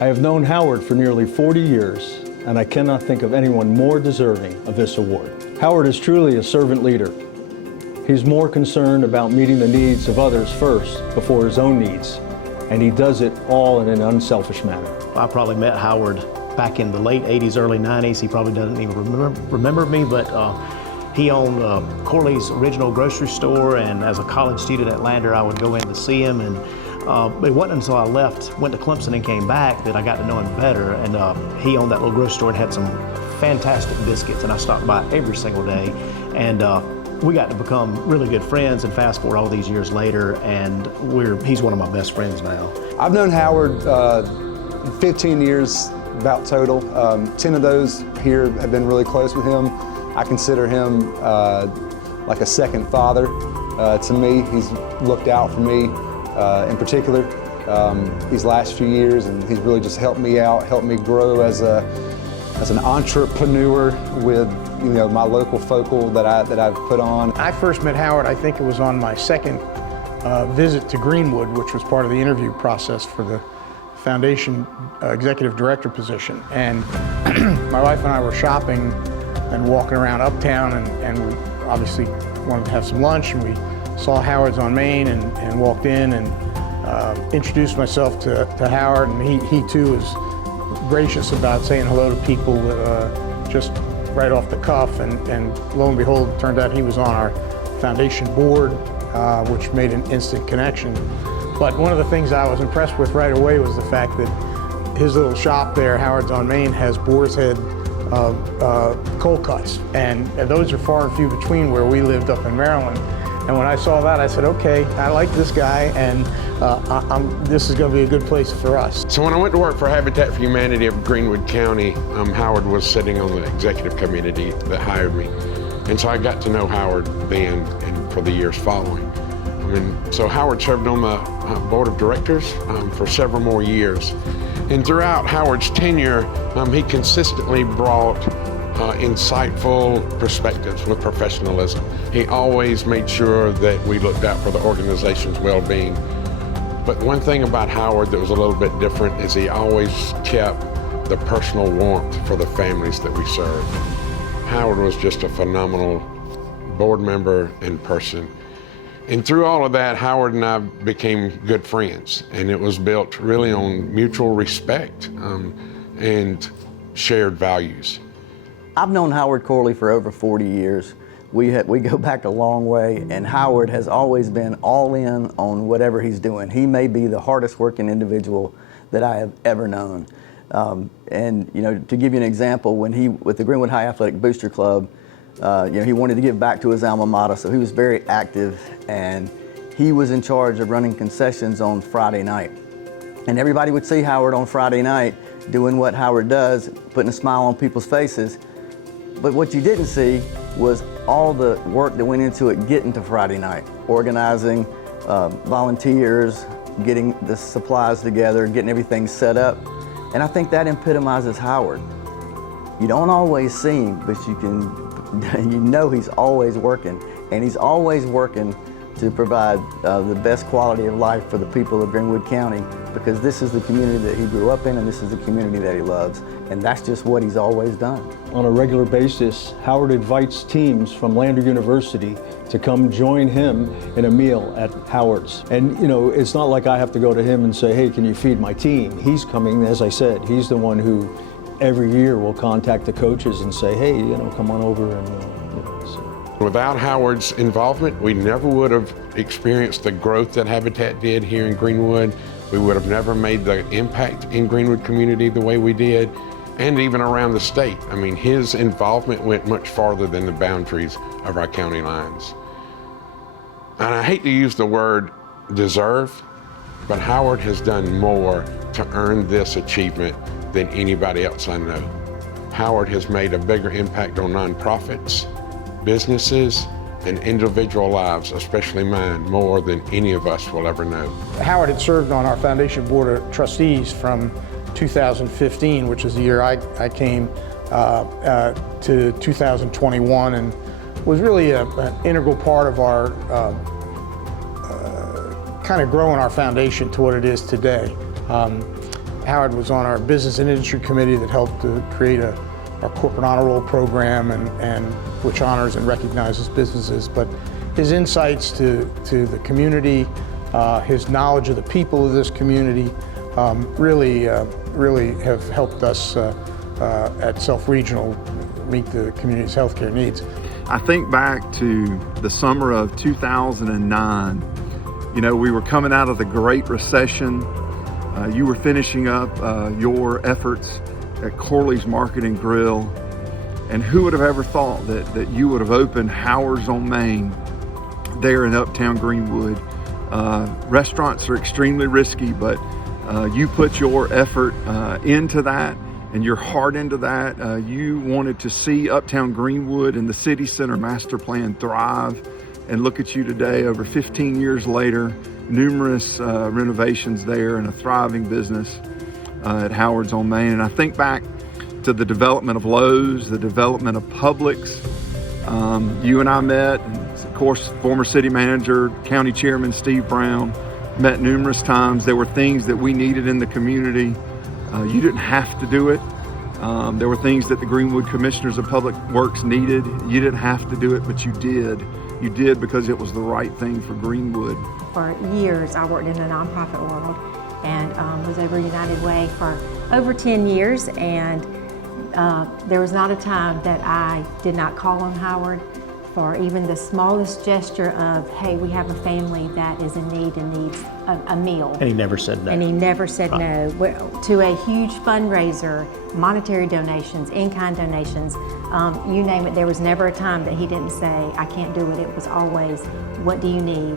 I have known Howard for nearly 40 years, and I cannot think of anyone more deserving of this award. Howard is truly a servant leader. He's more concerned about meeting the needs of others first before his own needs, and he does it all in an unselfish manner. I probably met Howard back in the late 80s, early 90s. He probably doesn't even remember me, but he owned Corley's original grocery store, and as a college student at Lander, I would go in to see him. And it wasn't until I left, went to Clemson and came back that I got to know him better. And he owned that little grocery store and had some fantastic biscuits, and I stopped by every single day. And we got to become really good friends, and fast forward all these years later, and he's one of my best friends now. I've known Howard 15 years about total. 10 of those here have been really close with him. I consider him like a second father to me. He's looked out for me in particular these last few years, and he's really just helped me out, helped me grow as an entrepreneur with my local focal that I've put on. I first met Howard, I think it was on my second visit to Greenwood, which was part of the interview process for the foundation executive director position. And my wife and I were shopping and walking around uptown, and we obviously wanted to have some lunch, and we saw Howard's on Main and walked in and introduced myself to Howard, and he too was gracious about saying hello to people just right off the cuff, and lo and behold, it turned out he was on our foundation board, which made an instant connection. But one of the things I was impressed with right away was the fact that his little shop there, Howard's on Main, has boar's head cold cuts, and those are far and few between where we lived up in Maryland. And when I saw that, I said, okay, I like this guy, and this is going to be a good place for us. So when I went to work for Habitat for Humanity of Greenwood County, Howard was sitting on the executive committee that hired me. And so I got to know Howard then and for the years following. So Howard served on the board of directors for several more years. And throughout Howard's tenure, he consistently brought insightful perspectives with professionalism. He always made sure that we looked out for the organization's well-being. But one thing about Howard that was a little bit different is he always kept the personal warmth for the families that we served. Howard was just a phenomenal board member and person. And through all of that, Howard and I became good friends, and it was built really on mutual respect and shared values. I've known Howard Corley for over 40 years. We go back a long way, and Howard has always been all in on whatever he's doing. He may be the hardest working individual that I have ever known. And to give you an example, when with the Greenwood High Athletic Booster Club, he wanted to give back to his alma mater, so he was very active, and he was in charge of running concessions on Friday night. And everybody would see Howard on Friday night doing what Howard does, putting a smile on people's faces. But what you didn't see was all the work that went into it getting to Friday night, organizing volunteers, getting the supplies together, getting everything set up. And I think that epitomizes Howard. You don't always see him, but you know he's always working, and he's always working to provide the best quality of life for the people of Greenwood County, because this is the community that he grew up in, and this is the community that he loves, and that's just what he's always done. On a regular basis, Howard invites teams from Lander University to come join him in a meal at Howard's. And it's not like I have to go to him and say, hey, can you feed my team? He's coming, as I said, he's the one who every year will contact the coaches and say, hey, come on over and Without Howard's involvement, we never would have experienced the growth that Habitat did here in Greenwood. We would have never made the impact in Greenwood community the way we did, and even around the state. I mean, his involvement went much farther than the boundaries of our county lines. And I hate to use the word deserve, but Howard has done more to earn this achievement than anybody else I know. Howard has made a bigger impact on nonprofits, businesses, and individual lives, especially mine, more than any of us will ever know. Howard had served on our foundation board of trustees from 2015, which is the year I came, to 2021, and was really an integral part of our kind of growing our foundation to what it is today. Howard was on our business and industry committee that helped to create our corporate honor roll program, and which honors and recognizes businesses. But his insights to the community, his knowledge of the people of this community, really have helped us at Self Regional meet the community's healthcare needs. I think back to the summer of 2009. You know, we were coming out of the Great Recession. You were finishing up your efforts at Corley's Market and Grill. And who would have ever thought that you would have opened Howard's on Main there in Uptown Greenwood? Restaurants are extremely risky, but you put your effort into that and your heart into that. You wanted to see Uptown Greenwood and the city center master plan thrive. And look at you today, over 15 years later, numerous renovations there and a thriving business at Howard's on Main. And I think back to the development of Lowe's, the development of Publix. You and I met, and of course, former city manager, county chairman Steve Brown, met numerous times. There were things that we needed in the community. You didn't have to do it. There were things that the Greenwood Commissioners of Public Works needed. You didn't have to do it, but you did. You did because it was the right thing for Greenwood. For years, I worked in the nonprofit world and was over United Way for over 10 years. And there was not a time that I did not call on Howard for even the smallest gesture of, hey, we have a family that is in need and needs a meal. And he never said no. And he never said no. To a huge fundraiser, monetary donations, in-kind donations, you name it, there was never a time that he didn't say, I can't do it. It was always, what do you need?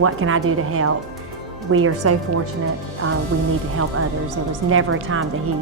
What can I do to help? We are so fortunate, we need to help others. There was never a time that he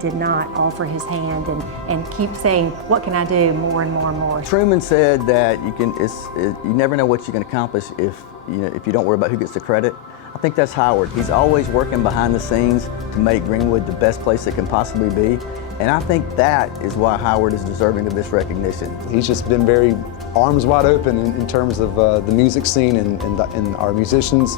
did not offer his hand and keep saying, what can I do, more and more and more. Truman said that you never know what you can accomplish if you don't worry about who gets the credit. I think that's Howard. He's always working behind the scenes to make Greenwood the best place it can possibly be. And I think that is why Howard is deserving of this recognition. He's just been very arms wide open in terms of the music scene and our musicians.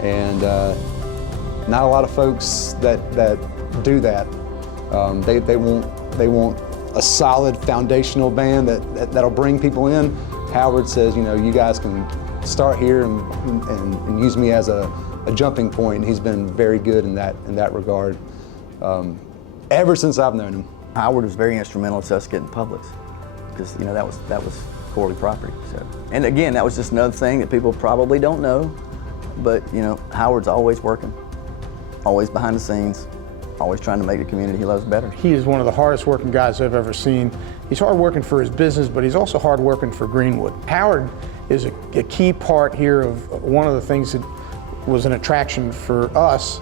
And not a lot of folks that do that. They want a solid foundational band that'll bring people in. Howard says, you guys can start here and use me as a jumping point. And he's been very good in that regard ever since I've known him. Howard was very instrumental in us getting Publix because that was Corley property. So, and again, that was just another thing that people probably don't know. But Howard's always working, always behind the scenes, always trying to make the community he loves better. He is one of the hardest working guys I've ever seen. He's hard working for his business, but he's also hard working for Greenwood. Howard is a key part here of one of the things that was an attraction for us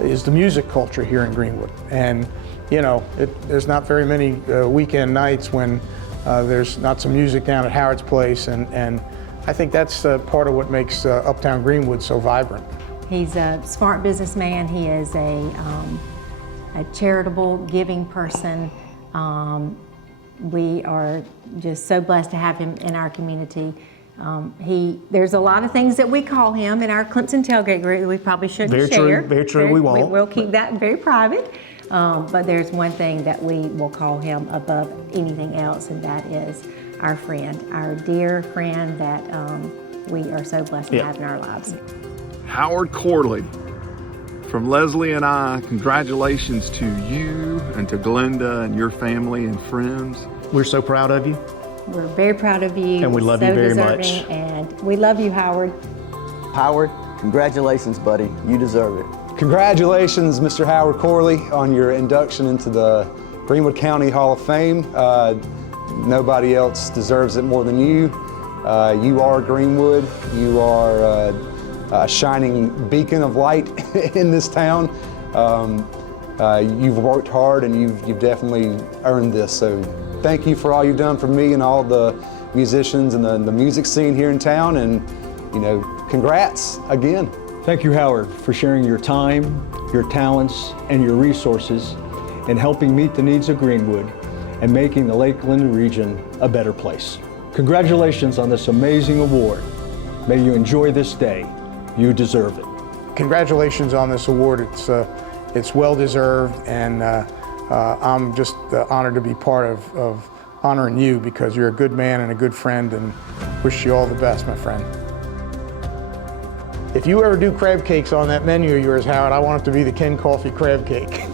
is the music culture here in Greenwood. And there's not very many weekend nights when there's not some music down at Howard's place, and I think that's part of what makes Uptown Greenwood so vibrant. He's a smart businessman. He is a charitable, giving person. We are just so blessed to have him in our community. There's a lot of things that we call him in our Clemson Tailgate group that we probably shouldn't share. Very true, we won't. We'll keep that very private. But there's one thing that we will call him above anything else, and that is our friend, our dear friend that we are so blessed to have in our lives. Howard Corley, from Leslie and I, congratulations to you and to Glenda and your family and friends. We're so proud of you. We're very proud of you. And we love you very much. And we love you, Howard. Howard, congratulations, buddy. You deserve it. Congratulations, Mr. Howard Corley, on your induction into the Greenwood County Hall of Fame. Nobody else deserves it more than you. You are Greenwood. You are a shining beacon of light in this town. You've worked hard and you've definitely earned this. So thank you for all you've done for me and all the musicians and the music scene here in town. And congrats again. Thank you, Howard, for sharing your time, your talents, and your resources in helping meet the needs of Greenwood and making the Lakeland region a better place. Congratulations on this amazing award. May you enjoy this day. You deserve it. Congratulations on this award. It's well-deserved, and I'm just honored to be part of honoring you, because you're a good man and a good friend, and wish you all the best, my friend. If you ever do crab cakes on that menu of yours, Howard, I want it to be the Ken Coffey crab cake.